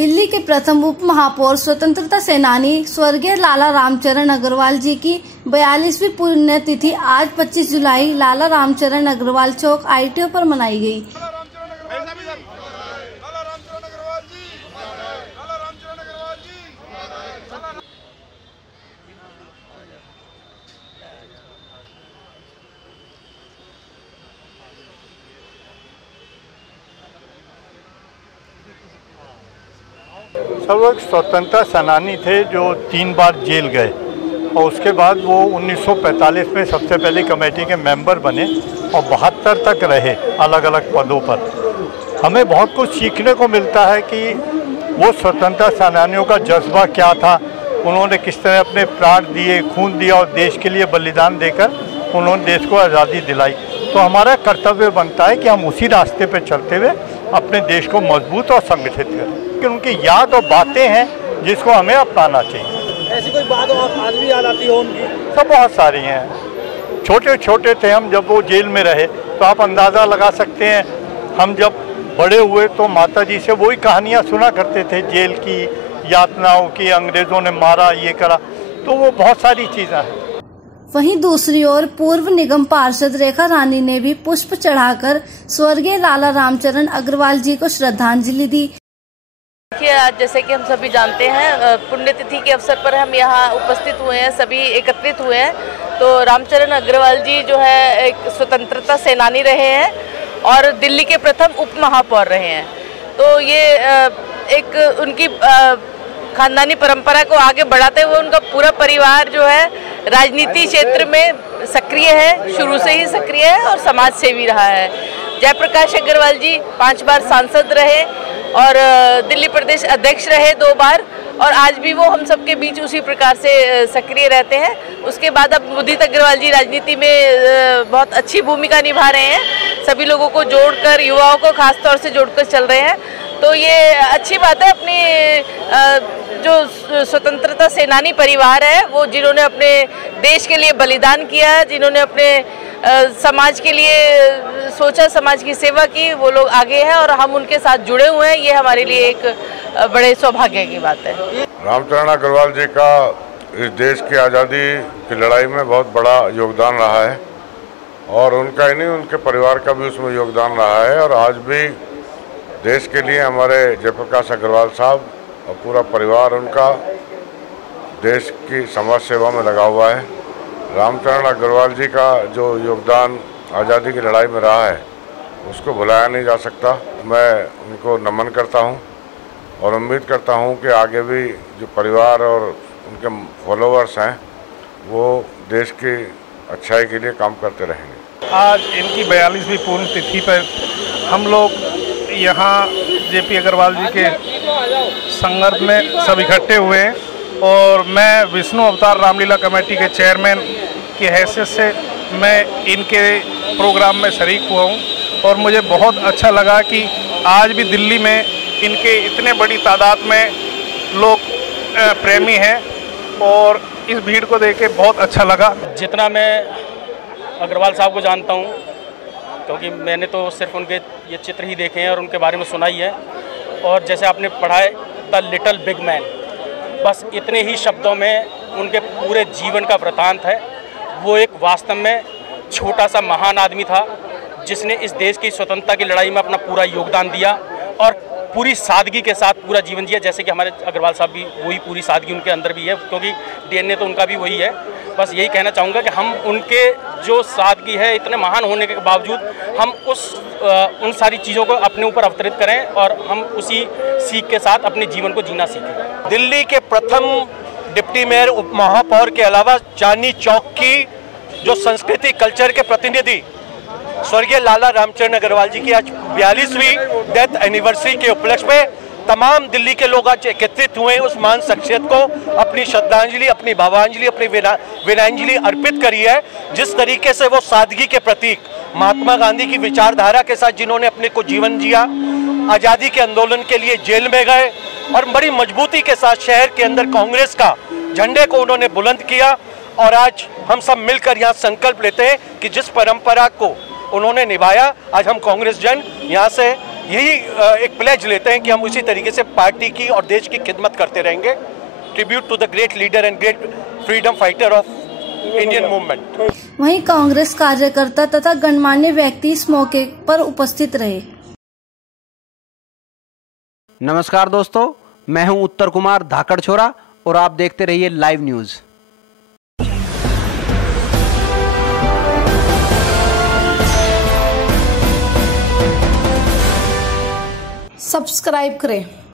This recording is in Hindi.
दिल्ली के प्रथम उप महापौर स्वतंत्रता सेनानी स्वर्गीय लाला रामचरण अग्रवाल जी की 42वीं पुण्यतिथि आज 25 जुलाई लाला रामचरण अग्रवाल चौक ITO पर मनाई गई। सब लोग स्वतंत्रता सेनानी थे जो 3 बार जेल गए और उसके बाद वो 1945 में सबसे पहली कमेटी के मेंबर बने और 72 तक रहे अलग अलग पदों पर। हमें बहुत कुछ सीखने को मिलता है कि वो स्वतंत्रता सेनानियों का जज्बा क्या था, उन्होंने किस तरह अपने प्राण दिए, खून दिया और देश के लिए बलिदान देकर उन्होंने देश को आज़ादी दिलाई। तो हमारा कर्तव्य बनता है कि हम उसी रास्ते पर चलते हुए अपने देश को मजबूत और संगठित करें, कि उनकी याद और बातें हैं जिसको हमें अपनाना चाहिए। ऐसी कोई बात हो आप आज भी याद आती हो उनकी? सब बहुत सारी हैं। छोटे छोटे थे हम जब वो जेल में रहे, तो आप अंदाज़ा लगा सकते हैं। हम जब बड़े हुए तो माता जी से वही कहानियाँ सुना करते थे, जेल की यातनाओं की, अंग्रेज़ों ने मारा, ये करा, तो वो बहुत सारी चीज़ें हैं। वहीं दूसरी ओर पूर्व निगम पार्षद रेखा रानी ने भी पुष्प चढ़ाकर स्वर्गीय लाला रामचरण अग्रवाल जी को श्रद्धांजलि दी। देखिए, आज जैसे कि हम सभी जानते हैं, पुण्यतिथि के अवसर पर हम यहाँ उपस्थित हुए हैं, सभी एकत्रित हुए हैं। तो रामचरण अग्रवाल जी जो है एक स्वतंत्रता सेनानी रहे हैं और दिल्ली के प्रथम उप महापौर रहे हैं। तो ये एक उनकी खानदानी परंपरा को आगे बढ़ाते हुए उनका पूरा परिवार जो है राजनीति क्षेत्र में सक्रिय है, शुरू से ही सक्रिय है और समाज सेवी रहा है। जयप्रकाश अग्रवाल जी 5 बार सांसद रहे और दिल्ली प्रदेश अध्यक्ष रहे 2 बार, और आज भी वो हम सबके बीच उसी प्रकार से सक्रिय रहते हैं। उसके बाद अब उदित अग्रवाल जी राजनीति में बहुत अच्छी भूमिका निभा रहे हैं, सभी लोगों को जोड़कर, युवाओं को खास तौर से जोड़कर चल रहे हैं। तो ये अच्छी बात है। अपनी जो स्वतंत्रता सेनानी परिवार है, वो जिन्होंने अपने देश के लिए बलिदान किया, जिन्होंने अपने समाज के लिए सोचा, समाज की सेवा की, वो लोग आगे हैं और हम उनके साथ जुड़े हुए हैं। ये हमारे लिए एक बड़े सौभाग्य की बात है। रामचरण अग्रवाल जी का इस देश की आज़ादी की लड़ाई में बहुत बड़ा योगदान रहा है और उनका ही नहीं, उनके परिवार का भी उसमें योगदान रहा है। और आज भी देश के लिए हमारे जयप्रकाश अग्रवाल साहब और पूरा परिवार उनका देश की समाज सेवा में लगा हुआ है। रामचरण अग्रवाल जी का जो योगदान आज़ादी की लड़ाई में रहा है उसको भुलाया नहीं जा सकता। मैं उनको नमन करता हूं और उम्मीद करता हूं कि आगे भी जो परिवार और उनके फॉलोअर्स हैं वो देश की अच्छाई के लिए काम करते रहेंगे। आज इनकी 42वीं पुण्यतिथि पर हम लोग यहाँ JP अग्रवाल जी के संदर्भ में सब इकट्ठे हुए हैं और मैं विष्णु अवतार रामलीला कमेटी के चेयरमैन की हैसियत से मैं इनके प्रोग्राम में शरीक हुआ हूँ और मुझे बहुत अच्छा लगा कि आज भी दिल्ली में इनके इतने बड़ी तादाद में लोग प्रेमी हैं और इस भीड़ को देख के बहुत अच्छा लगा। जितना मैं अग्रवाल साहब को जानता हूँ, क्योंकि मैंने तो सिर्फ उनके ये चित्र ही देखे हैं और उनके बारे में सुना ही है, और जैसे आपने पढ़ा है द लिटिल बिग मैन, बस इतने ही शब्दों में उनके पूरे जीवन का वृतांत है। वो एक वास्तव में छोटा सा महान आदमी था जिसने इस देश की स्वतंत्रता की लड़ाई में अपना पूरा योगदान दिया और पूरी सादगी के साथ पूरा जीवन जिया। जैसे कि हमारे अग्रवाल साहब भी वही पूरी सादगी उनके अंदर भी है, क्योंकि DNA तो उनका भी वही है। बस यही कहना चाहूँगा कि हम उनके जो सादगी है, इतने महान होने के बावजूद हम उन सारी चीज़ों को अपने ऊपर अवतरित करें और हम उसी सीख के साथ अपने जीवन को जीना सीखें। दिल्ली के प्रथम डिप्टी मेयर उप महापौर के अलावा चांदनी चौक की जो संस्कृति कल्चर के प्रतिनिधि स्वर्गीय लाला रामचरण अग्रवाल जी की आज 42वीं डेथ एनिवर्सरी के उपलक्ष्य में तमाम दिल्ली के लोग आज एकत्रित हुए। उस महान शख्सियत को अपनी श्रद्धांजलि, अपनी भावांजलि, अपनी विनयान्जलि अर्पित करी है। जिस तरीके से वो सादगी के प्रतीक, महात्मा गांधी की विचारधारा के साथ जिन्होंने अपने को जीवन जिया, आज़ादी के आंदोलन के लिए जेल में गए और बड़ी मजबूती के साथ शहर के अंदर कांग्रेस का झंडे को उन्होंने बुलंद किया। और आज हम सब मिलकर यहाँ संकल्प लेते हैं कि जिस परंपरा को उन्होंने निभाया, आज हम कांग्रेस जन यहाँ से यही एक प्लेज लेते हैं कि हम उसी तरीके से पार्टी की और देश की खिदमत करते रहेंगे। Tribute to the great leader and great freedom fighter of Indian movement. वहीं कांग्रेस कार्यकर्ता तथा गणमान्य व्यक्ति इस मौके पर उपस्थित रहे। नमस्कार दोस्तों, मैं हूं उत्तर कुमार धाकड़ छोरा और आप देखते रहिए लाइव न्यूज़। सब्सक्राइब करें।